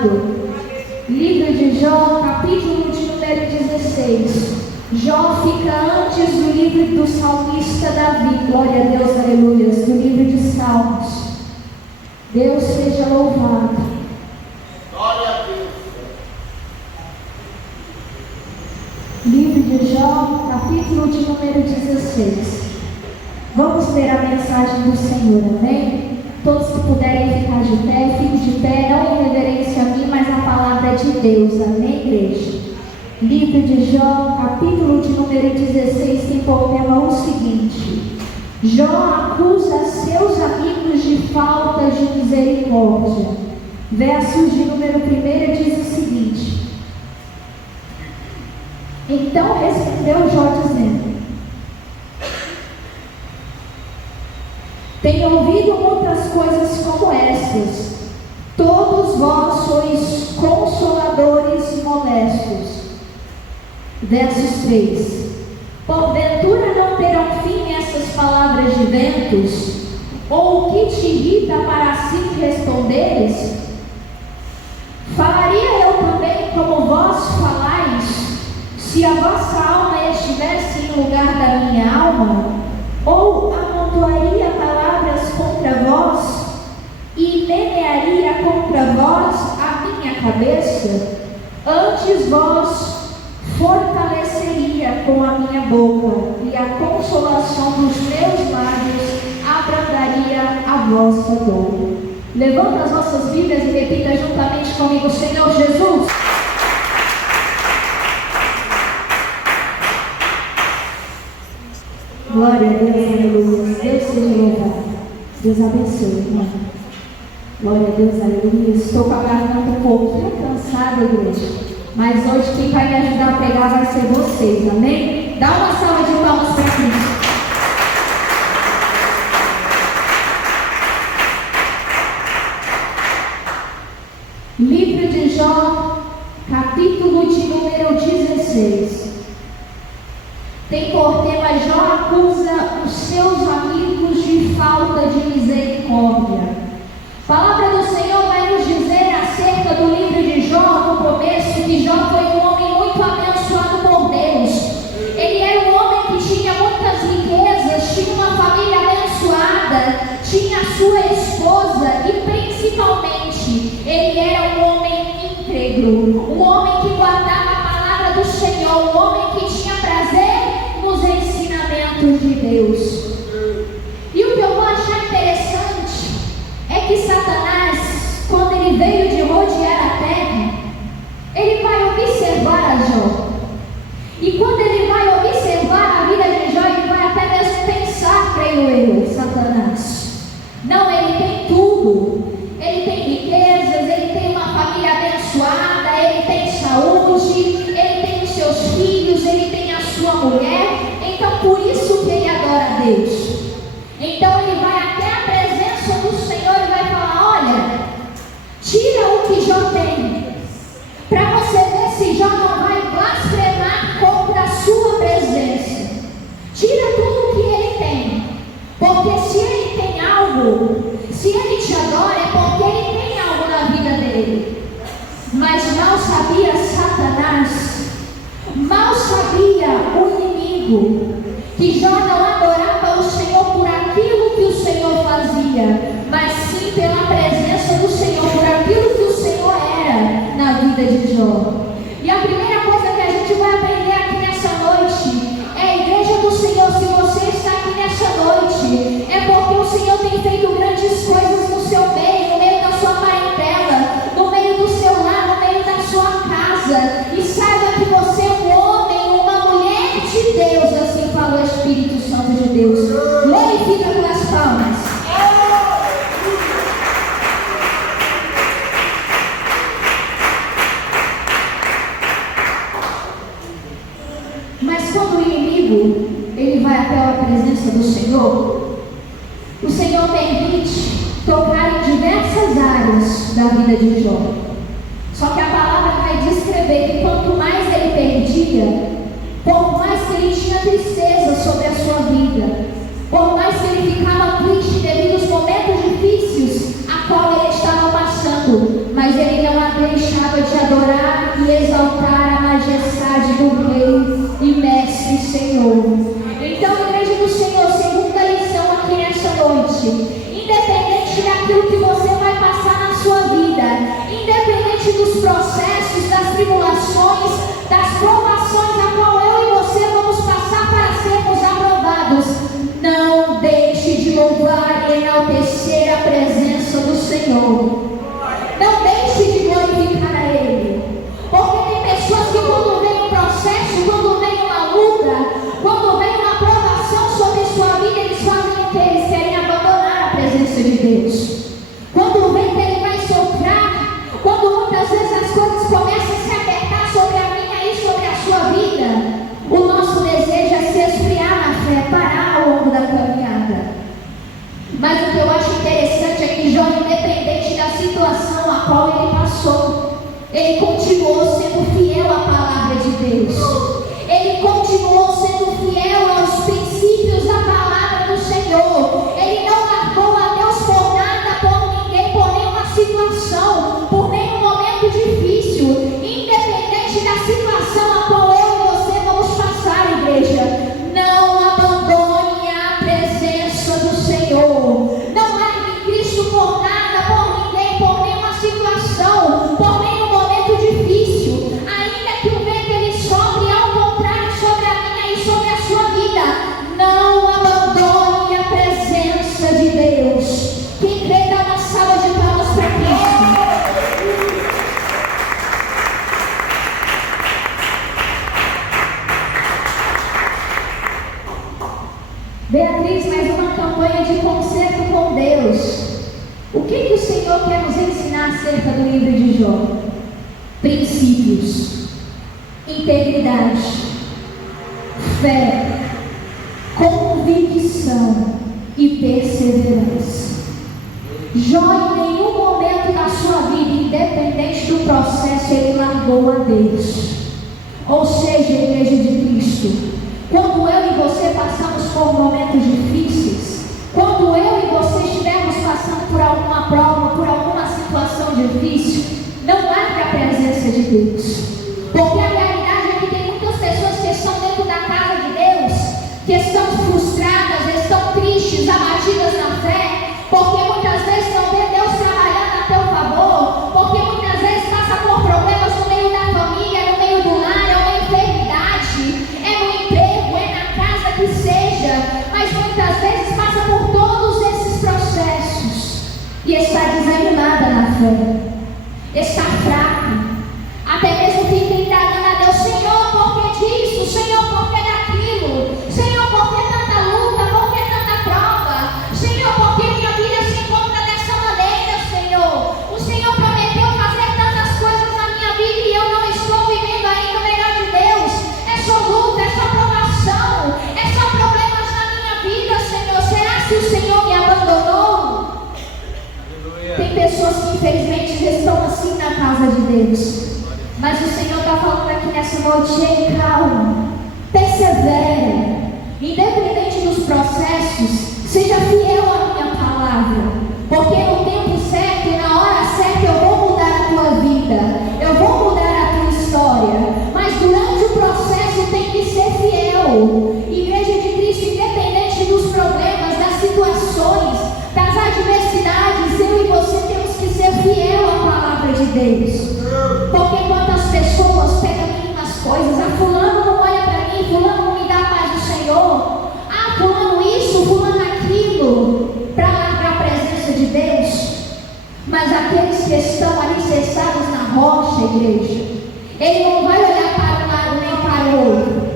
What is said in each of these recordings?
abençoado. Livro de Jó, capítulo de número 16. Jó fica antes do livro do salmista Davi. Glória a Deus, aleluia. Do livro de Salmos. Deus seja louvado. Glória a Deus. Livro de Jó, capítulo de número 16. Vamos ler a mensagem do Senhor, amém? Todos que puderem ficar de pé, fiquem de pé, não em reverência a mim, mas a palavra de Deus, amém, igreja? Livro de Jó, capítulo de número 16, tem por tema o seguinte: Jó acusa seus amigos de falta de misericórdia. Versos de número 1 diz o seguinte: Então respondeu Jó dizendo: Tenho ouvido muitas coisas como estas. Todos vós sois consoladores molestos. Versos 3: Porventura não terão fim essas palavras de ventos? Ou o que te irrita para assim responderes? Falaria eu também como vós falais, se a vossa alma estivesse em lugar da minha alma? Ou amontoaria palavras contra vós e menearia contra vós a minha cabeça? Antes vós fortaleceria com a minha boca, e a consolação dos meus lábios abrandaria a vossa dor. Levanta as nossas Bíblias e repita juntamente comigo: Senhor Jesus. Glória a Deus, aleluia. Deus seja louvado. Deus abençoe, irmão. Glória a Deus, aleluia. Estou com a garganta um pouquinho cansada, igreja. Mas hoje quem vai me ajudar a pregar vai ser vocês, amém? Dá uma salva de palmas para Cristo. Livro de Jó, capítulo de número 16. Tem por tema: Jó acusa os seus amigos de falta de misericórdia. A palavra do Senhor vai nos dizer acerca do livro de Jó, no começo, que Jó foi um homem muito abençoado por Deus. Ele era um homem que tinha muitas riquezas, tinha uma família abençoada, tinha a sua esposa e principalmente ele era um homem íntegro, um homem que guardava a palavra do Senhor, um homem que tinha prazer nos ensinamentos de Deus. E o que eu vou achar interessante é que Satanás, quando ele veio de rodear a terra, ele vai observar a Jó. E quando ele vai observar a vida de Jó, ele vai até mesmo pensar, creio eu, Satanás: não, ele tem tudo, ele tem riquezas, ele tem uma família abençoada, ele tem saúde, ele tem os seus filhos, ele tem a sua mulher, então por isso que ele adora a Deus. Então ele vai até a presença do Senhor e vai falar: olha, tira o que Jó tem, para você ver se Jó não vai blasfemar contra a sua presença. Tira tudo o que ele tem, porque se ele tem algo, se ele te adora, é porque ele tem algo na vida dele. Mas mal sabia Satanás, mal sabia o inimigo, que Jó não adorava o Senhor por aquilo que o Senhor fazia, mas sim pela presença do Senhor, por aquilo que o Senhor era na vida de Jó. E a primeira coisa que a gente vai aprender aqui nessa noite é: a igreja do Senhor, se você está aqui nessa noite, é porque o Senhor tem feito grandes coisas no seu meio, no meio da sua parentela, no meio do seu lar, no meio da sua casa. E saiba que você é um homem, uma mulher de Deus, assim fala o Espírito Santo de Deus. Glorifica com as palmas. Mas quando o inimigo ele vai até a presença do Senhor, o Senhor permite tocar em diversas áreas da vida de Jó. Só que a palavra vai descrever que quanto mais ele perdia, por mais que ele tinha tristeza sobre a sua vida, por mais que ele ficava triste devido aos momentos difíceis a qual ele estava passando, mas ele não Não deixe de louvar e enaltecer a presença do Senhor. Não deixe de glorificar a Ele. Porque tem pessoas que quando vem um processo, quando vem uma luta, quando vem uma provação sobre sua vida, eles fazem o que? Eles querem abandonar a presença de Deus. Quando vem que Ele vai soprar, quando muitas vezes as coisas começam a se apertar sobre a minha e sobre a sua vida, o nosso desejo é se esfriar na fé, parar ao longo da caminhada. Mas o que eu acho interessante é que Jó, independente da situação a qual ele passou, ele continuou sendo fiel à palavra de Deus. Ele continuou sendo fiel aos princípios da palavra do Senhor. Ele não largou a Deus por nada, por ninguém, por nenhuma situação, por nenhum momento difícil. Independente da situação a qual eu e você vamos passar, igreja, não abandone a presença do Senhor. Não largue Cristo por nada, por ninguém, por nenhuma situação, por nenhum momento difícil. Ainda que o vento ele sopre ao contrário sobre a minha e sobre a sua vida, não abandone a presença de Deus. Quem crê, dá uma salva de palmas para Cristo. Beatriz, mais uma campanha de conserto com Deus. O que o Senhor quer nos ensinar acerca do livro de Jó? Princípios, integridade, fé, convicção e perseverança. Jó, em nenhum momento da sua vida, independente do processo, ele largou a Deus. Ou seja, igreja de Cristo, quando eu e você passamos por momentos difíceis, quando eu e você estivermos passando por alguma prova, por alguma situação difícil, não largue a presença de Deus. Porque a realidade é que tem muitas pessoas que estão dentro da casa de Deus, que estão frustradas, estão tristes, abatidas na fé, porque muitas vezes não vê Deus trabalhando a teu favor, porque muitas vezes passa por problemas no meio da família, no meio do lar, é uma enfermidade, é no emprego, é na casa que seja, mas muitas vezes passa por todos esses processos e está desanimada na fé, está fraca, até mesmo fica indagando a Deus: Senhor, por que disso? Senhor, por que daquilo? Senhor, por que tanta luta? Por que tanta prova? Senhor, por que minha vida se encontra dessa maneira, Senhor? O Senhor prometeu fazer tantas coisas na minha vida e eu não estou vivendo ainda o melhor de Deus. É só luta, é só provação, é só problemas na minha vida, Senhor. Será que o Senhor me abandonou? Tem pessoas que infelizmente estão assim na casa de Deus, mas o Senhor está falando aqui nessa noite: ei, calma, persevere, independente dos processos, seja fiel à minha palavra, porque no tempo certo e na hora certa eu vou mudar a tua vida, eu vou mudar a tua história, mas durante o processo tem que ser fiel. Igreja de Cristo, independente dos problemas, das situações, das adversidades, eu e você temos que ser fiel à palavra de Deus. Porque quantas pessoas pegam mínimas coisas: ah, fulano não olha para mim, fulano não me dá a paz do Senhor, ah, fulano isso, fulano aquilo, para largar a presença de Deus. Mas aqueles que estão alicerçados na rocha, igreja, ele não vai olhar para um lado nem para o outro.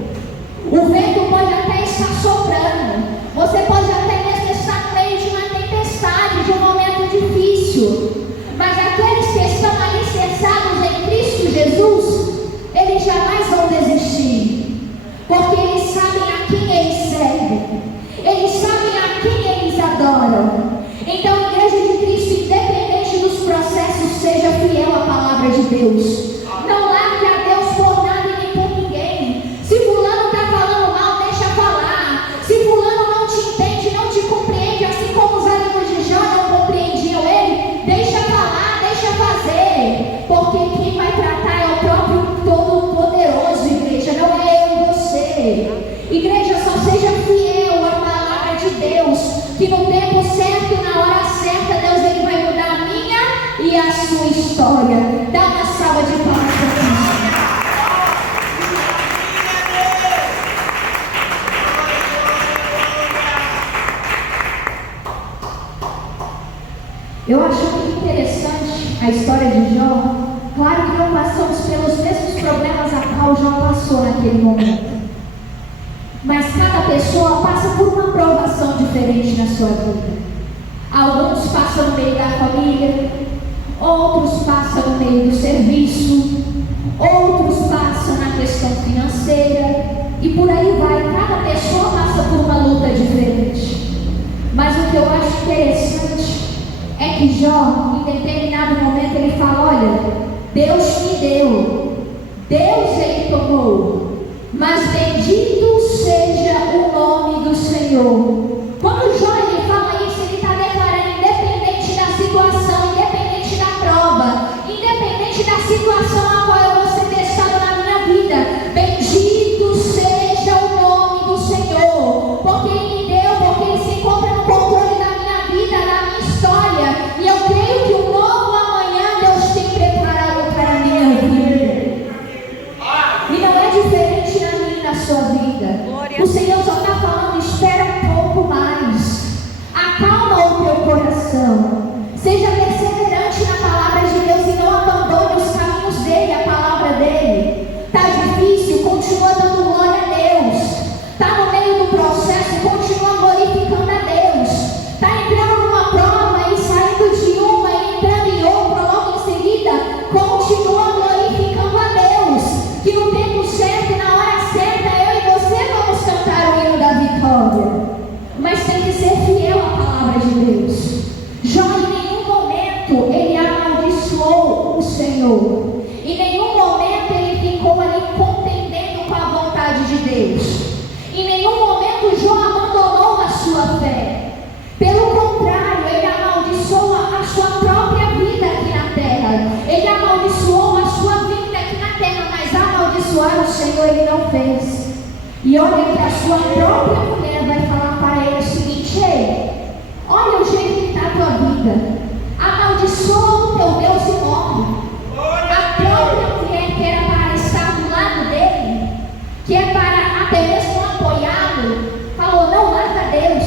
O vento pode até estar soprando, você pode até mesmo estar no meio de uma tempestade, de um momento difícil, mas aqueles que estão alicerçados em Cristo Jesus, eles jamais vão desistir, porque eles sabem a quem eles servem, eles sabem a quem eles adoram. Então, igreja de Cristo, independente dos processos, seja fiel à palavra de Deus. Não largue a Deus por nada e nem por ninguém. Se fulano está falando mal, deixa falar. Se fulano não te entende, não te compreende, assim como os amigos de Jó não compreendiam ele, deixa falar, deixa fazer. Porque quem vai tratar é o próprio Todo-Poderoso, igreja, não é eu e você. Igreja, só seja fiel à palavra de Deus, que no tempo certo e na hora certa, Deus ele vai mudar a minha e a sua história. Dá uma salva de palmas. Eu acho muito interessante a história de Jó. Claro que não passamos pelos mesmos problemas a qual Jó passou naquele momento. Mas cada pessoa passa por uma provação diferente na sua vida. Alguns passam no meio da família, outros passam no meio do serviço, outros passam na questão financeira, e por aí vai. Cada pessoa passa por uma luta diferente. Mas o que eu acho interessante é que Jó, em determinado momento, ele fala: olha, Deus me deu, Deus ele tomou, mas bendito seja o nome do Senhor. Quando Jó ele fala isso, ele está declarando, independente da situação, independente da prova, independente da situação a qual eu vou ser testado na minha vida, bendito seja o nome do Senhor, porque Ele me deu, porque Ele se encontra no controle da minha vida, da minha história, e eu creio que um novo amanhã Deus tem preparado para a minha vida. E não é diferente na minha e na sua vida. O Senhor só está falando: espera um pouco mais, acalma o teu coração, seja perseverante na palavra de Deus e não abandone os caminhos dele, a palavra dele. Está difícil? Continua dando glória a Deus. Está no meio do processo? Continua glorificando a Deus. Está entrando numa prova e saindo de uma e entrando em outra logo em seguida, continua glorificando a Deus, que no tempo certo e na hora certa eu e você vamos cantar o hino da vitória. Mas tem que ser fiel à palavra de Deus. Jó em nenhum momento ele amaldiçoou o Senhor. Em nenhum momento ele ficou ali contendendo com a vontade de Deus. Em nenhum momento Jó abandonou a sua fé. Pelo contrário, ele amaldiçoa a sua própria vida aqui na terra. Ele amaldiçoou a sua vida aqui na terra, mas amaldiçoar o Senhor ele não fez. E olha que a sua própria mulher vai falar para ele o seguinte: ei, olha o jeito que está a tua vida, amaldiçoa o teu Deus e morre. A própria mulher que era para estar do lado dele, que é para até mesmo apoiá-lo, falou: não, larga Deus,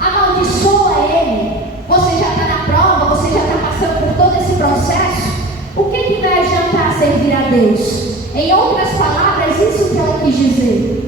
amaldiçoa ele. Você já está na prova, você já está passando por todo esse processo, o que vai adiantar servir a Deus? Em outras palavras, isso que ela quis dizer.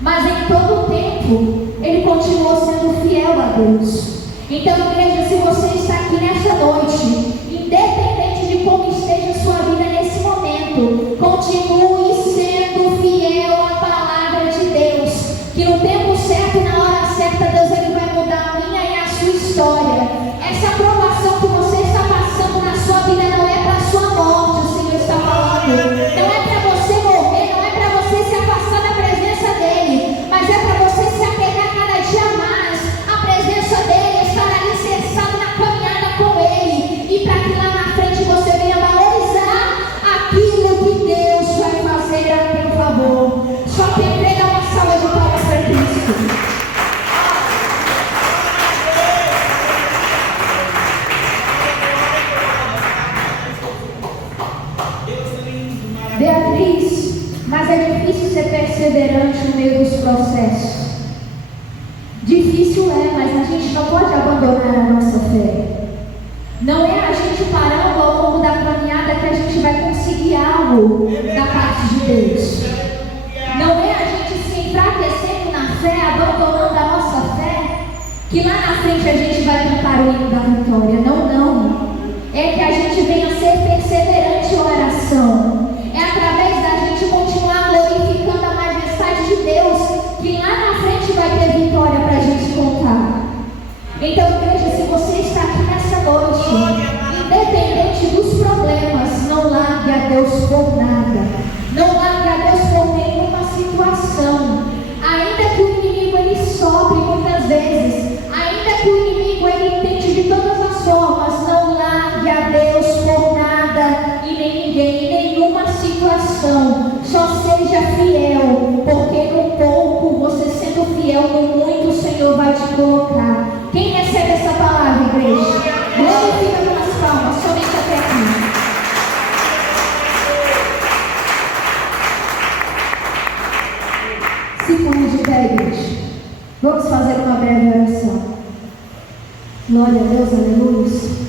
Mas em todo o tempo, ele continuou sendo fiel a Deus. Então, igreja, se você está aqui nessa noite, independente de como esteja a sua vida nesse momento, continue sendo fiel à palavra de Deus, que no tempo certo e na hora certa, Deus ele vai mudar a minha e a sua história. Essa aprovação que você está passando na sua vida não é para a sua morte, o Senhor está falando. Não é para você morrer, não é para você se afastar da presença dele, mas é para você se apegar cada dia mais à presença dele, estar alicerçado na caminhada com ele, e para que lá na frente você venha valorizar aquilo que Deus vai fazer a teu favor. Só que entrega uma salva de palmas para Cristo. Beatriz, mas é difícil ser perseverante no meio dos processos. Difícil é, mas a gente não pode abandonar a nossa fé. Não é a gente parando ao longo da caminhada que a gente vai conseguir algo da parte de Deus. Não é a gente se enfraquecendo na fé, abandonando a nossa fé, que lá na frente a gente vai cantar o hino da vitória. Não, não. É que a gente venha ser perseverante em oração. É através da gente continuar glorificando a majestade de Deus, que lá na frente vai ter vitória para a gente contar. Então, igreja, se você está aqui nessa noite, independente dos problemas, não largue a Deus por nada. Não largue a Deus por nenhuma situação. Ainda que o inimigo ele sofre muitas vezes, ainda que o inimigo ele tente de todas as formas, não largue a Deus por nada e nem ninguém, em nenhuma situação. Só seja fiel, porque no pouco, você sendo fiel, no muito o Senhor vai te colocar. Quem recebe essa palavra, igreja? Glorifica pelas palmas, somente até aqui. Se põe de pé, igreja. Vamos fazer uma breve oração. Glória a Deus, aleluia.